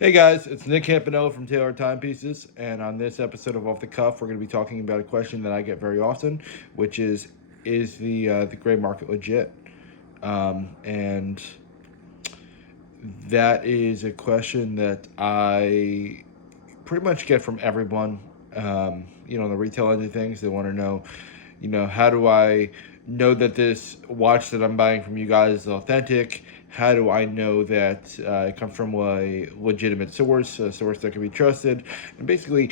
Hey guys, it's Nick Campanella from Taylor Timepieces, and on this episode of Off the Cuff, we're going to be talking about a question that I get very often, which is the gray market legit? And that is a question that I pretty much get from everyone. The retail end of things, they want to know, how do I know that this watch that I'm buying from you guys is authentic? How do I know that it comes from a legitimate source, a source that can be trusted? And basically,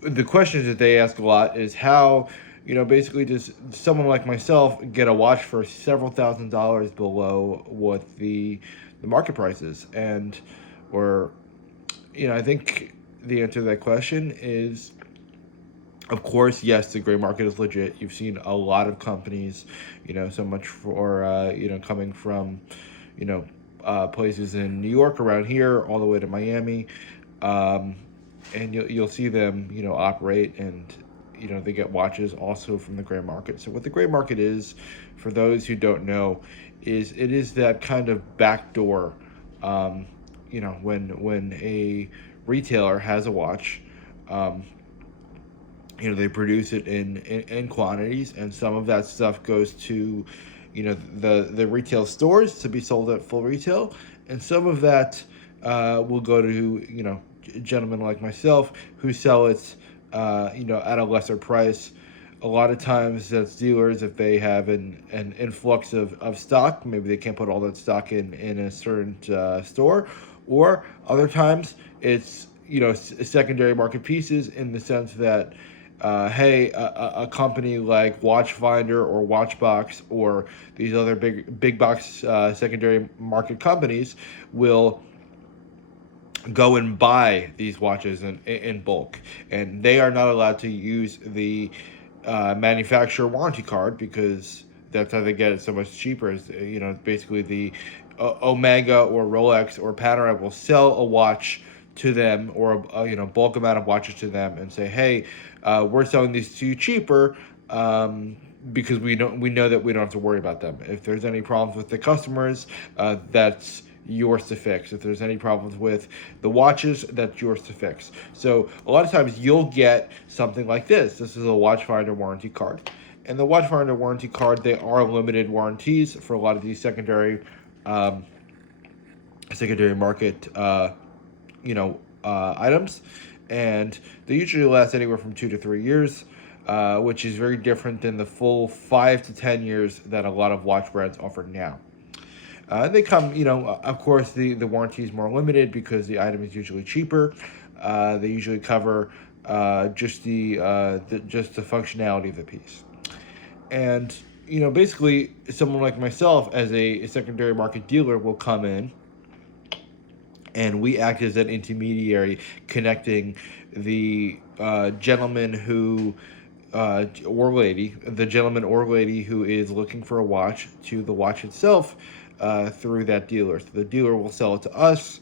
the questions that they ask a lot is how, basically does someone like myself get a watch for several $1,000s below what the market price is? And, or, I think the answer to that question is, of course, yes, the gray market is legit. You've seen a lot of companies, so much for, coming from, you know, places in New York, around here, all the way to Miami. Um, and you'll see them, operate, and, they get watches also from the gray market. So what the gray market is, for those who don't know, is it is that kind of backdoor, when a retailer has a watch, um, they produce it in quantities, and some of that stuff goes to, the retail stores to be sold at full retail, and some of that will go to, gentlemen like myself who sell it, at a lesser price. A lot of times that's dealers, if they have an influx of stock, maybe they can't put all that stock in a certain store, or other times it's, secondary market pieces, in the sense that, hey, a company like Watchfinder or Watchbox or these other big box secondary market companies will go and buy these watches in bulk, and they are not allowed to use the manufacturer warranty card, because that's how they get it so much cheaper. Is, basically the Omega or Rolex or Panerai will sell a watch to them, or a bulk amount of watches to them, and say, hey, we're selling these to you cheaper, because we know that we don't have to worry about them. If there's any problems with the customers, that's yours to fix. If there's any problems with the watches, that's yours to fix. So a lot of times you'll get something like this. This is a Watchfinder warranty card. And the Watchfinder warranty card, they are limited warranties for a lot of these um, secondary market, items, and they usually last anywhere from 2 to 3 years, which is very different than the full 5 to 10 years that a lot of watch brands offer now. They come, of course, the warranty is more limited because the item is usually cheaper. They usually cover just the functionality of the piece. And, basically, someone like myself, as a secondary market dealer, will come in, and we act as an intermediary, connecting the gentleman who, or lady, the gentleman or lady who is looking for a watch, to the watch itself, through that dealer. So the dealer will sell it to us,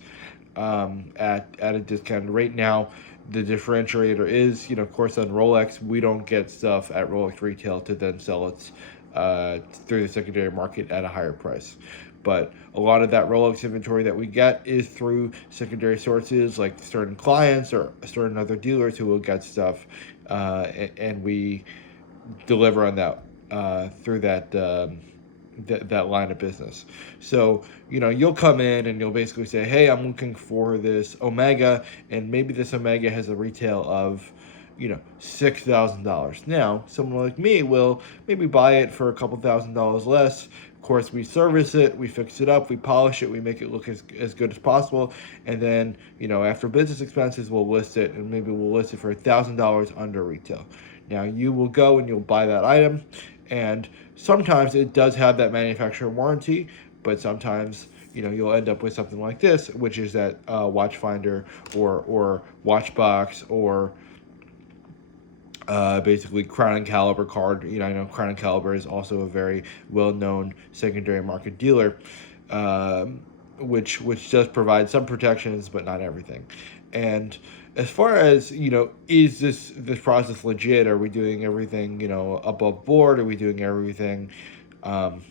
at a discounted rate. Now, the differentiator is, of course, on Rolex, we don't get stuff at Rolex retail to then sell it through the secondary market at a higher price. But a lot of that Rolex inventory that we get is through secondary sources, like certain clients or certain other dealers who will get stuff, and we deliver on that, through that line of business. So, you'll come in and you'll basically say, hey, I'm looking for this Omega, and maybe this Omega has a retail of, $6,000. Now, someone like me will maybe buy it for a couple $1,000s less. Of course, we service it, we fix it up, we polish it, we make it look as good as possible, and then, after business expenses, we'll list it, and maybe we'll list it for $1,000 under retail. Now, you will go and you'll buy that item, and sometimes it does have that manufacturer warranty, but sometimes, you'll end up with something like this, which is that Watchfinder or Watchbox, or basically Crown and Caliber card. I know Crown and Caliber is also a very well-known secondary market dealer, which does provide some protections, but not everything. And as far as, is this process legit? Are we doing everything, above board? Are we doing everything, the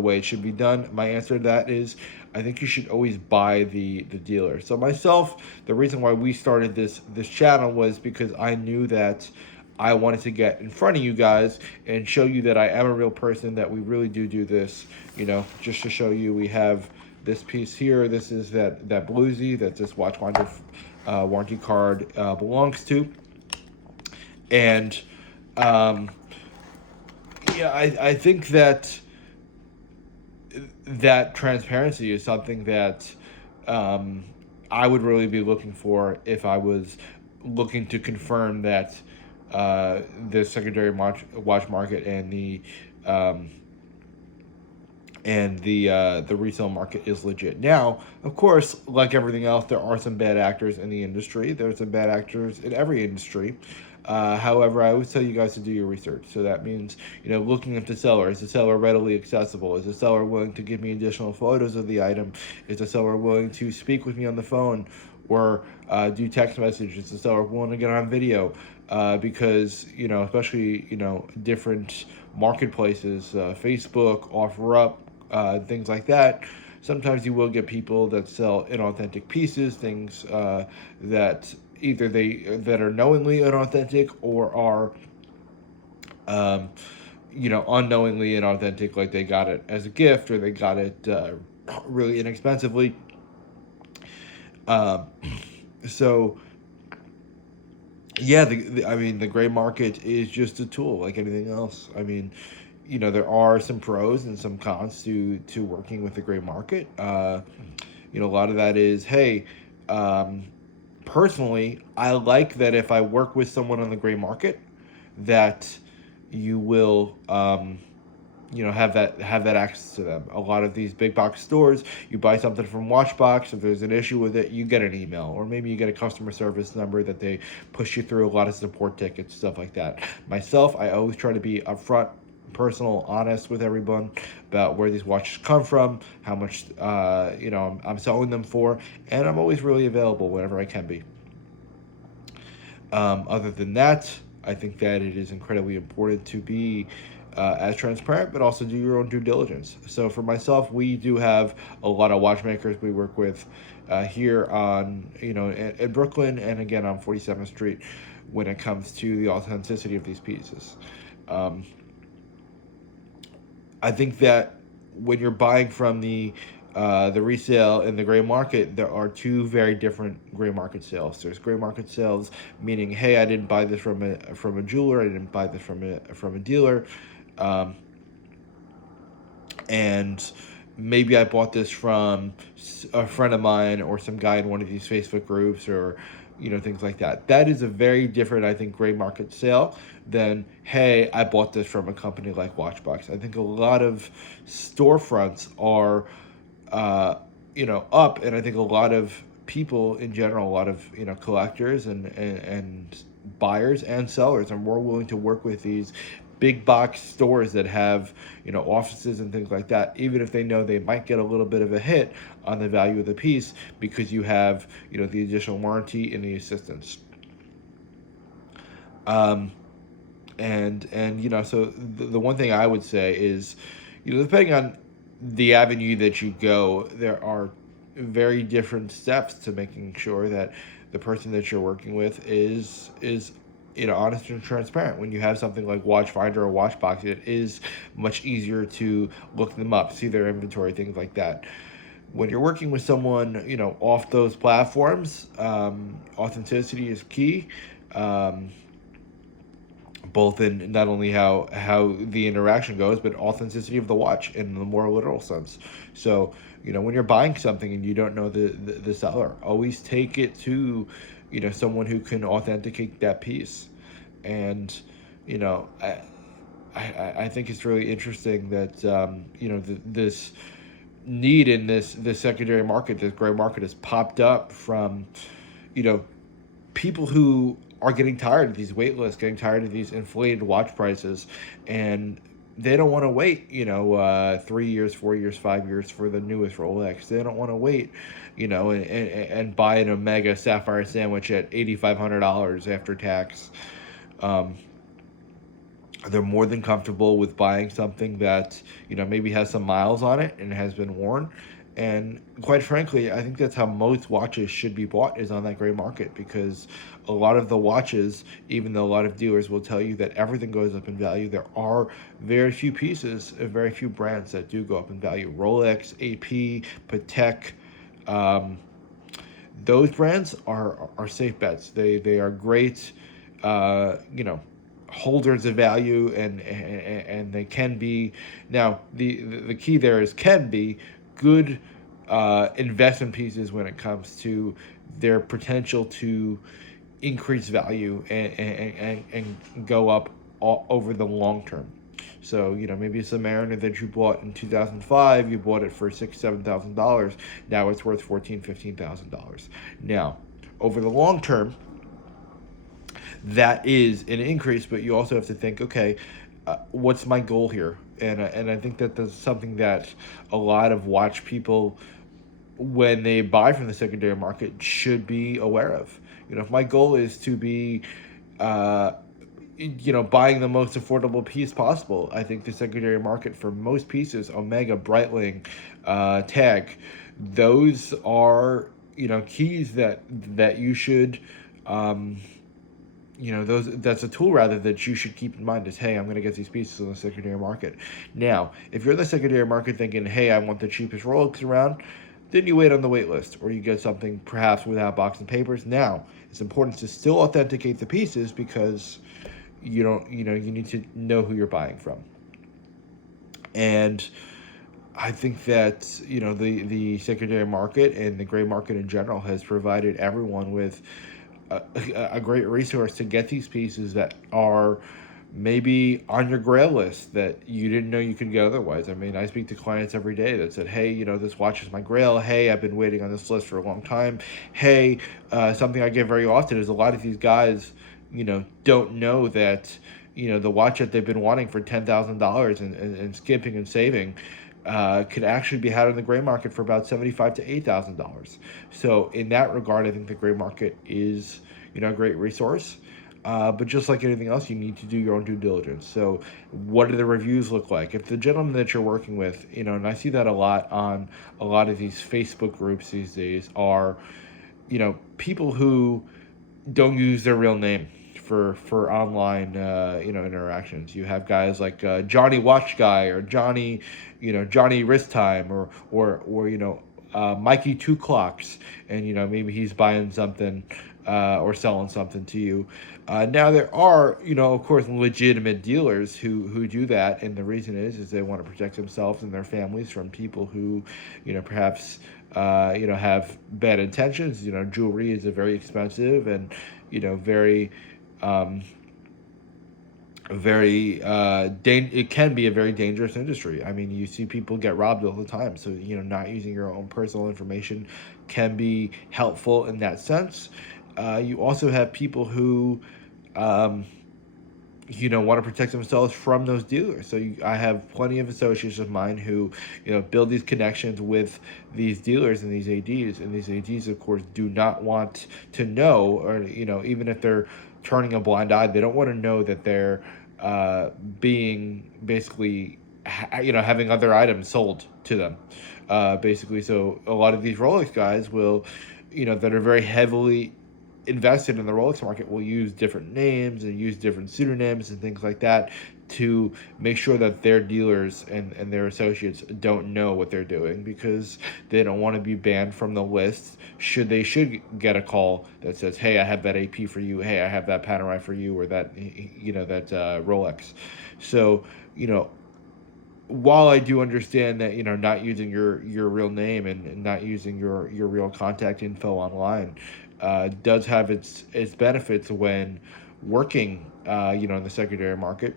way it should be done? My answer to that is, I think you should always buy the dealer. So myself, the reason why we started this channel was because I knew that I wanted to get in front of you guys and show you that I am a real person, that we really do this, just to show you. We have this piece here. This is that bluesy that this Watchfinder warranty card belongs to. And yeah, I think that transparency is something that um, I would really be looking for if I was looking to confirm that the secondary watch market um, and the resale market is legit. Now, of course, like everything else, there are some bad actors in the industry. There's some bad actors in every industry. However, I always tell you guys to do your research. So that means, looking at the seller. Is the seller readily accessible? Is the seller willing to give me additional photos of the item? Is the seller willing to speak with me on the phone or do text messages? Is the seller willing to get on video? Because, especially, different marketplaces, Facebook, OfferUp, things like that. Sometimes you will get people that sell inauthentic pieces, things that either that are knowingly inauthentic or are um, unknowingly inauthentic, like they got it as a gift or they got it really inexpensively. Um, so yeah, I mean, the gray market is just a tool like anything else. I mean, there are some pros and some cons to working with the gray market. A lot of that is, hey, um, personally, I like that if I work with someone on the gray market, that you will have that access to them. A lot of these big box stores, you buy something from Watchbox, if there's an issue with it, you get an email, or maybe you get a customer service number that they push you through, a lot of support tickets, stuff like that. Myself, I always try to be upfront, personal, honest with everyone about where these watches come from, how much I'm selling them for, and I'm always really available whenever I can be. Other than that, I think that it is incredibly important to be as transparent, but also do your own due diligence. So for myself, we do have a lot of watchmakers we work with here on, in Brooklyn, and again on 47th Street when it comes to the authenticity of these pieces. Um, I think that when you're buying from the resale and the gray market, there are two very different gray market sales. There's gray market sales, meaning, hey, I didn't buy this from a jeweler, I didn't buy this from a dealer, um, and maybe I bought this from a friend of mine or some guy in one of these Facebook groups or things like that. That is a very different, I think, gray market sale than, hey, I bought this from a company like Watchbox. I think a lot of storefronts are up, and I think a lot of people in general, a lot of collectors and buyers and sellers are more willing to work with these big box stores that have offices and things like that, even if they know they might get a little bit of a hit on the value of the piece because you have the additional warranty and the assistance. um and so the one thing I would say is, depending on the avenue that you go, there are very different steps to making sure that the person that you're working with is honest and transparent. When you have something like Watchfinder or Watchbox, it is much easier to look them up, see their inventory, things like that. When you're working with someone off those platforms, authenticity is key. um, both in not only how the interaction goes, but authenticity of the watch in the more literal sense. So when you're buying something and you don't know the seller, always take it to someone who can authenticate that piece. And you know I think it's really interesting that this need in this secondary market, this gray market, has popped up from you know people who are getting tired of these wait lists, getting tired of these inflated watch prices, and they don't want to wait, 3 years, 4 years, 5 years for the newest Rolex. They don't want to wait, and buy an Omega Sapphire Sandwich at $8,500 after tax. Um, they're more than comfortable with buying something that maybe has some miles on it and has been worn, And quite frankly, I think that's how most watches should be bought, is on that gray market, because a lot of the watches, even though a lot of dealers will tell you that everything goes up in value, there are very few pieces, very few brands that do go up in value. Rolex, AP, Patek, um, those brands are safe bets. They are great, you know, holders of value, and they can be. Now the key there is can be good investment pieces when it comes to their potential to increase value and go up over the long term. So, maybe it's a Mariner that you bought in 2005. You bought it for $6,000, $7,000. Now it's worth $14,000, $15,000. Now, over the long term, that is an increase, but you also have to think, okay, what's my goal here? And I think that that's something that a lot of watch people, when they buy from the secondary market, should be aware of. If my goal is to be, uh, buying the most affordable piece possible, I think the secondary market for most pieces, Omega, Breitling, Tag, those are, keys that you should, um, that's a tool rather that you should keep in mind is, hey, I'm going to get these pieces on the secondary market. Now, if you're in the secondary market thinking, hey, I want the cheapest Rolex around, then you wait on the wait list, or you get something perhaps without box and papers. Now, it's important to still authenticate the pieces, because you need to know who you're buying from. And I think that the secondary market and the gray market in general has provided everyone with a great resource to get these pieces that are maybe on your grail list that you didn't know you could get otherwise. I mean, I speak to clients every day that said, hey, this watch is my grail. Hey, I've been waiting on this list for a long time. Hey, something I get very often is a lot of these guys, don't know that, the watch that they've been wanting for $10,000 and skimping and saving could actually be had on the gray market for about $75 to $8,000. So in that regard, I think the gray market is, a great resource. But just like anything else, you need to do your own due diligence. So, what do the reviews look like? If the gentleman that you're working with, and I see that a lot on a lot of these Facebook groups these days, are, people who don't use their real name for online interactions. You have guys like Johnny Watch Guy, or Johnny, Johnny Wrist Time, or Mikey Two Clocks, and maybe he's buying something or selling something to you. Now there are, of course, legitimate dealers who do that, and the reason is they want to protect themselves and their families from people who, perhaps have bad intentions. Jewelry is a very expensive and very um, it can be a very dangerous industry. I mean, you see people get robbed all the time. So, not using your own personal information can be helpful in that sense. You also have people who, um, want to protect themselves from those dealers. So I have plenty of associates of mine who, build these connections with these dealers and these ADs. And these ADs, of course, do not want to know, or, even if they're turning a blind eye, they don't want to know that they're being basically, having other items sold to them. Basically, so a lot of these Rolex guys will, that are very heavily invested in the Rolex market, will use different names and use different pseudonyms and things like that to make sure that their dealers and their associates don't know what they're doing, because they don't want to be banned from the list should get a call that says, hey, I have that AP for you, hey, I have that Panerai for you, or that Rolex. So while I do understand that not using your real name and not using your real contact info online does have its benefits when working in the secondary market,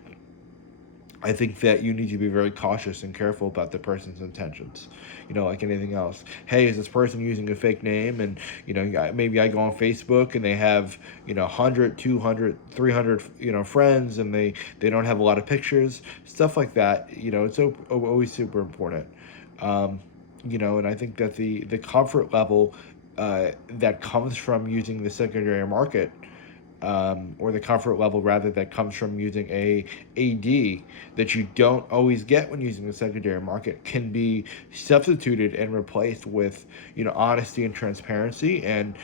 I think that you need to be very cautious and careful about the person's intentions. Like anything else. Hey, is this person using a fake name? And, maybe I go on Facebook and they have, 100, 200, 300, friends, and they don't have a lot of pictures. Stuff like that, it's always super important. Um, and I think that the comfort level that comes from using the secondary market or the comfort level rather that comes from using a AD that you don't always get when using the secondary market can be substituted and replaced with, honesty and transparency. And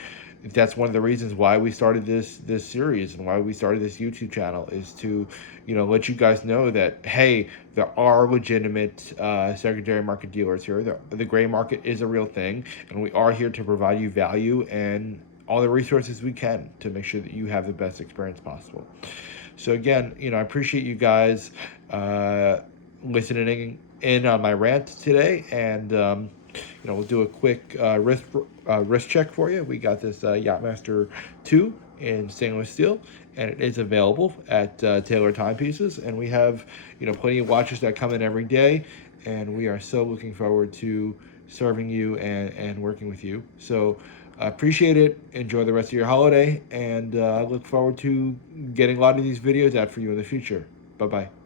that's one of the reasons why we started this series and why we started this YouTube channel, is to, let you guys know that, hey, there are legitimate secondary market dealers here. The gray market is a real thing, and we are here to provide you value and all the resources we can to make sure that you have the best experience possible. So again, I appreciate you guys listening in on my rant today, and we'll do a quick wrist check for you. We got this Yachtmaster 2 in stainless steel, and it is available at Taylor Timepieces, and we have plenty of watches that come in every day, and we are so looking forward to serving you and working with you. So I appreciate it. Enjoy the rest of your holiday, and I look forward to getting a lot of these videos out for you in the future. Bye-bye.